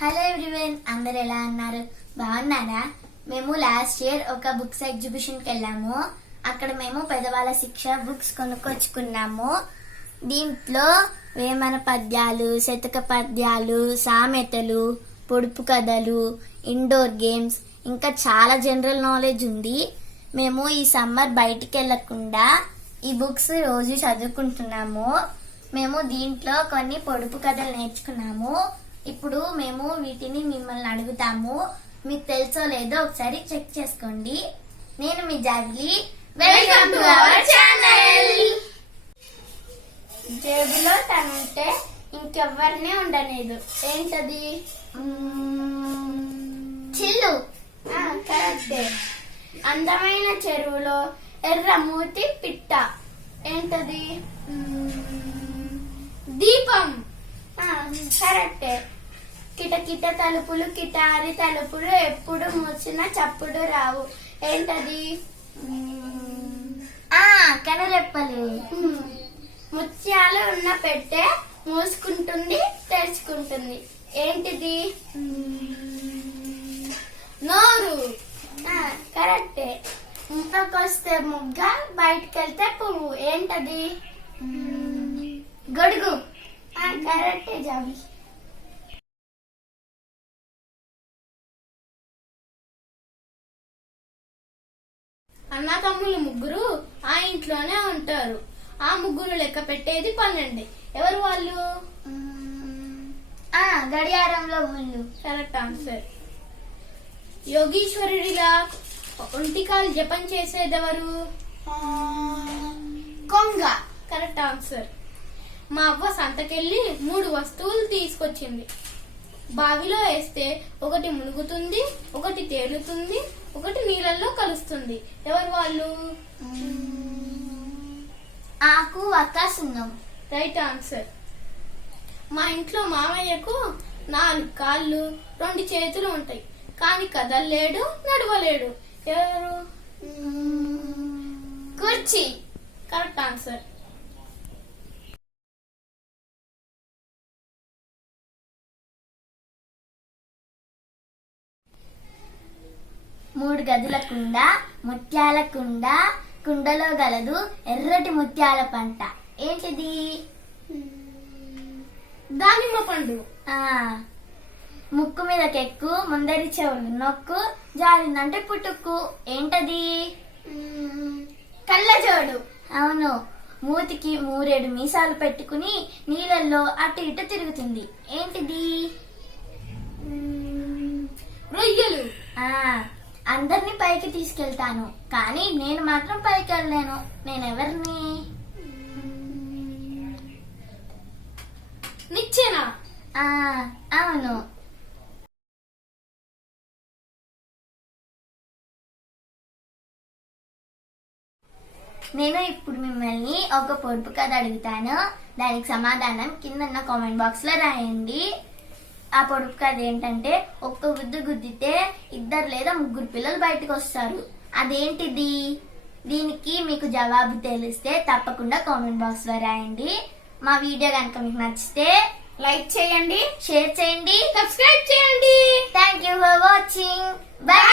Hello everyone అందరు ఎలా అన్నారు బాగున్నారా? మేము లాస్ట్ ఇయర్ ఒక బుక్స్ ఎగ్జిబిషన్కి వెళ్ళాము. అక్కడ మేము పెద్దవాళ్ళ శిక్ష బుక్స్ కొనుక్కొచ్చుకున్నాము. దీంట్లో వేమన పద్యాలు శతక పద్యాలు సామెతలు పొడుపు కథలు ఇండోర్ గేమ్స్ ఇంకా చాలా జనరల్ నాలెడ్జ్ ఉంది. మేము ఈ సమ్మర్ బయటికి వెళ్ళకుండా ఈ బుక్స్ రోజు చదువుకుంటున్నాము. మేము దీంట్లో కొన్ని పొడుపు కథలు నేర్చుకున్నాము. ఇప్పుడు మేము వీటిని మిమ్మల్ని అడుగుతాము. మీకు తెలుసో లేదో ఒకసారి చెక్ చేసుకోండి. నేను మీ జాగ్లీ. వెల్కమ్ టు అవర్ ఛానల్ జేబులో తనుంటే ఇంకెవ్వరినే ఉండలేదు. ఏంటది? చిల్లు. కరెక్టే. అందమైన చెరువులో ఎర్ర మూతి పిట్ట. ఏంటది? దీపం. కరెక్టే. కిటకిట తలుపులు కిటారి తలుపులు ఎప్పుడు మూసిన చప్పుడు రావు. ఏంటది? కనరెప్పలు. ముత్యాలు ఉన్న పెట్టె మూసుకుంటుంది తెరుచుకుంటుంది. ఏంటిది? నోరు. కరెక్టే. ఇంట్లోకొస్తే ముగ్గ బయటకు వెళ్తే పువ్వు. ఏంటది? గొడుగు. కరెక్టే జాబి అన్న తమ్ముళ్ళు ముగ్గురు ఆ ఇంట్లోనే ఉంటారు. ఆ ముగ్గురు లెక్క పెట్టేది పన్నెండు ఎవరు వాళ్ళు? గడియారంలో ముళ్ళు కరెక్ట్ ఆన్సర్. యోగీశ్వరుడిలా ఒంటికాలు జపం చేసేదెవరు? కొంగ. Correct answer. మా అవ్వ సంతకెళ్ళి మూడు వస్తువులు తీసుకొచ్చింది. బావిలో వేస్తే ఒకటి మునుగుతుంది ఒకటి తేలుతుంది ఒకటి నీళ్ళల్లో కలుస్తుంది. ఎవరు వాళ్ళు? ఆకు అక్క సున్నం. రైట్ ఆన్సర్ మా ఇంట్లో మామయ్యకు నాలుగు కాళ్ళు రెండు చేతులు ఉంటాయి. కానీ కదలలేడు నడవలేడు. ఎవరు? కుర్చీ. కరెక్ట్ ఆన్సర్ మూడు గదుల కుండ ముత్యాల కుండ కుండలో గలదు ఎర్రటి ముత్యాల పంట. ఏంటిది? దానిమ్మ పండు. ముక్కు మీద కెక్కు ముందరి చెవులు నొక్కు జారిందంటే పుట్టుక్కు. ఏంటది? కళ్ళజోడు అవును. మూతికి మూరేడు మీసాలు పెట్టుకుని నీళ్ళల్లో అటు ఇటు తిరుగుతుంది. ఏంటిది? రొయ్యలు. ఆ. అందరిని పైకి తీసుకెళ్తాను. కానీ నేను మాత్రం పైకి వెళ్ళలేను నేను ఎవరిని నిచ్చెన అవును. నేను ఇప్పుడు మిమ్మల్ని ఒక పొడుపు కథ అడుగుతాను. దానికి సమాధానం కింద కామెంట్ బాక్స్లో రాయండి. ఆ పొడుపు కథ ఏంటంటే ఒక్క గుద్దు గుద్దితే ఇద్దరు లేదా ముగ్గురు పిల్లలు బయటకు వస్తారు. అదేంటిది? దీనికి మీకు జవాబు తెలిస్తే తప్పకుండా కామెంట్ బాక్స్లో రాయండి. మా వీడియో కనుక మీకు నచ్చితే లైక్ చేయండి. షేర్ చేయండి. సబ్స్క్రైబ్ చేయండి. Thank you for watching bye Bye.